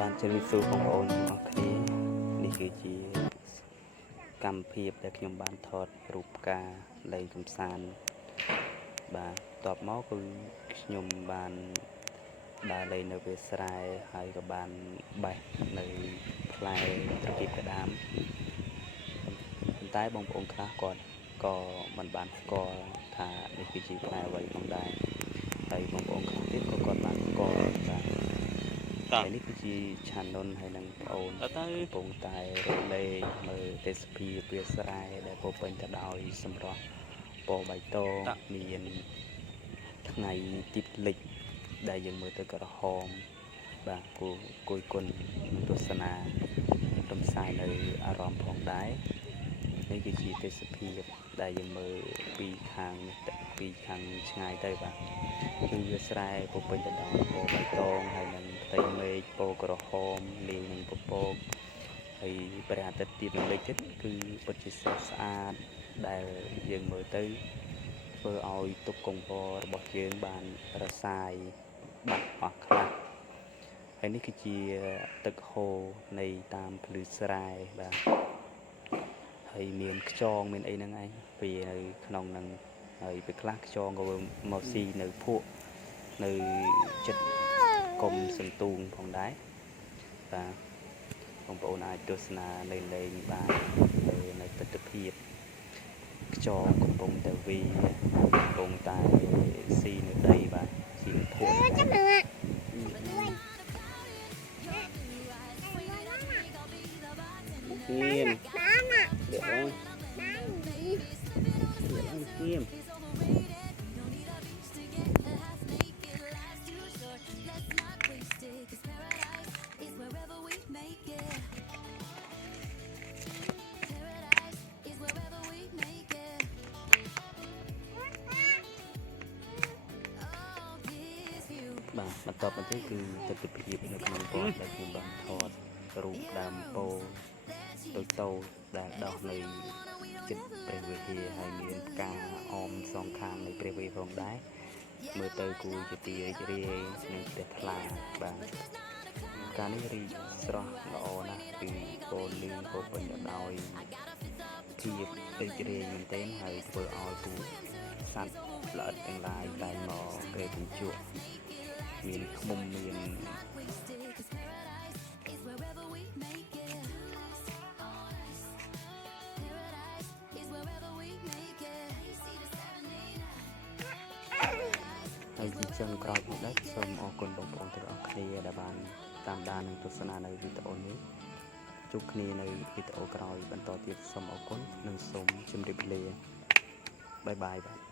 បានជម្រាបសួរបងប្អូនទាំងអស់គ្នានេះគឺជាកម្មភាពដែលខ្ញុំបានថតរូបផ្កាលេងកំសាន្តបាទតបមកគឺខ្ញុំបានដើរលេងនៅវាលស្រែហើយក៏បានបេះនៅផ្លែត្រកៀបក្តាមប៉ុន្តែបងប្អូនខ្លះគាត់ក៏មិនបានស្គាល់ថានេះគឺជាផ្លែអ្វីផងដែរហើយបងប្អូនខ្លះទៀតក៏គាត់បានស្គាល់បាទហើយនេះគឺជាឆាននុនហើយនឹងប្អូនកំពុងតែរត់លេងមើលទេសភាពវាលស្រែដែលពោរពេញទៅដោយសម្រស់ពណ៌បៃតងមានថ្ងៃទីភ្លេចដែលយើងមើលទៅក្រហមបាទគួយគុណទស្សនារំសាយនៅអារម្មណ៍ផងដែរនេះគឺជាទេសភាពដែលយើងមើលពីខាងឆ្ងាយទៅបាទគឺវាស្រែពោរពេញទៅដោយពណ៌បៃតងហើយនឹងផ្ទៃមេឃពណ៌ក្រហមលាយនឹងពពកហើយព្រះអាទិត្យទៀតនឹងលេចទៀតគឺពិតជាស្រស់ស្អាតដែលយើងមើលទៅធ្វើឲ្យទុកកង្វល់របស់យើងបានរសាយបាត់អស់ខ្លះហើយនេះគឺជាទឹកហូរនៃតាមភ្លឺស្រែបាទហើយមានខ្យងមានអីហ្នឹងឯងពីនៅក្នុងហ្នឹងហើយពេលខ្លះខ្យងក៏មកស៊ីនៅភក់នៅចិត្តកុំសន្ទូងផងដែរបាទបងប្អូនអាចទស្សនាលេងបាននៅទស្សនភាពខ្យងកំពុងតែវីកំពុងតែស៊ីនៅដីបាទស៊ីនៅភក់ងៀមเดี๋ยวងៀមបាទបន្តមកទៀតគឺទស្សនវិជ្ជានៅក្នុងពណ៌ដែលខ្ញុំបានថតរូបដើមពោធិ៍តូចដែលដោះនៅចិត្តព្រះវិហារហើយមានផ្កាអមសងខាងនៃព្រះវិហារផងដែរមើលទៅគួរជាទីរីករាយនិងផ្ទះថ្លាបាទការនេះរីកស្រស់ល្អណាស់គឺពណ៌លឿងពោពេញទៅដោយភាពរីករាយមែនទែនហើយធ្វើឲ្យពូសត្វល្អិតទាំងឡាយតែមកក្រេបជក់មានឃ្មុំមានហើយជាចុងក្រោយផងដែរសូមអរគុណបងប្អូនទាំងអស់គ្នាដែលបានតាមដាននិងទស្សនានៅវីដេអូនេះជួបគ្នានៅវីដេអូក្រោយបន្តទៀតសូមអរគុណនិងសូមជម្រាបលាបាយបាយបាទ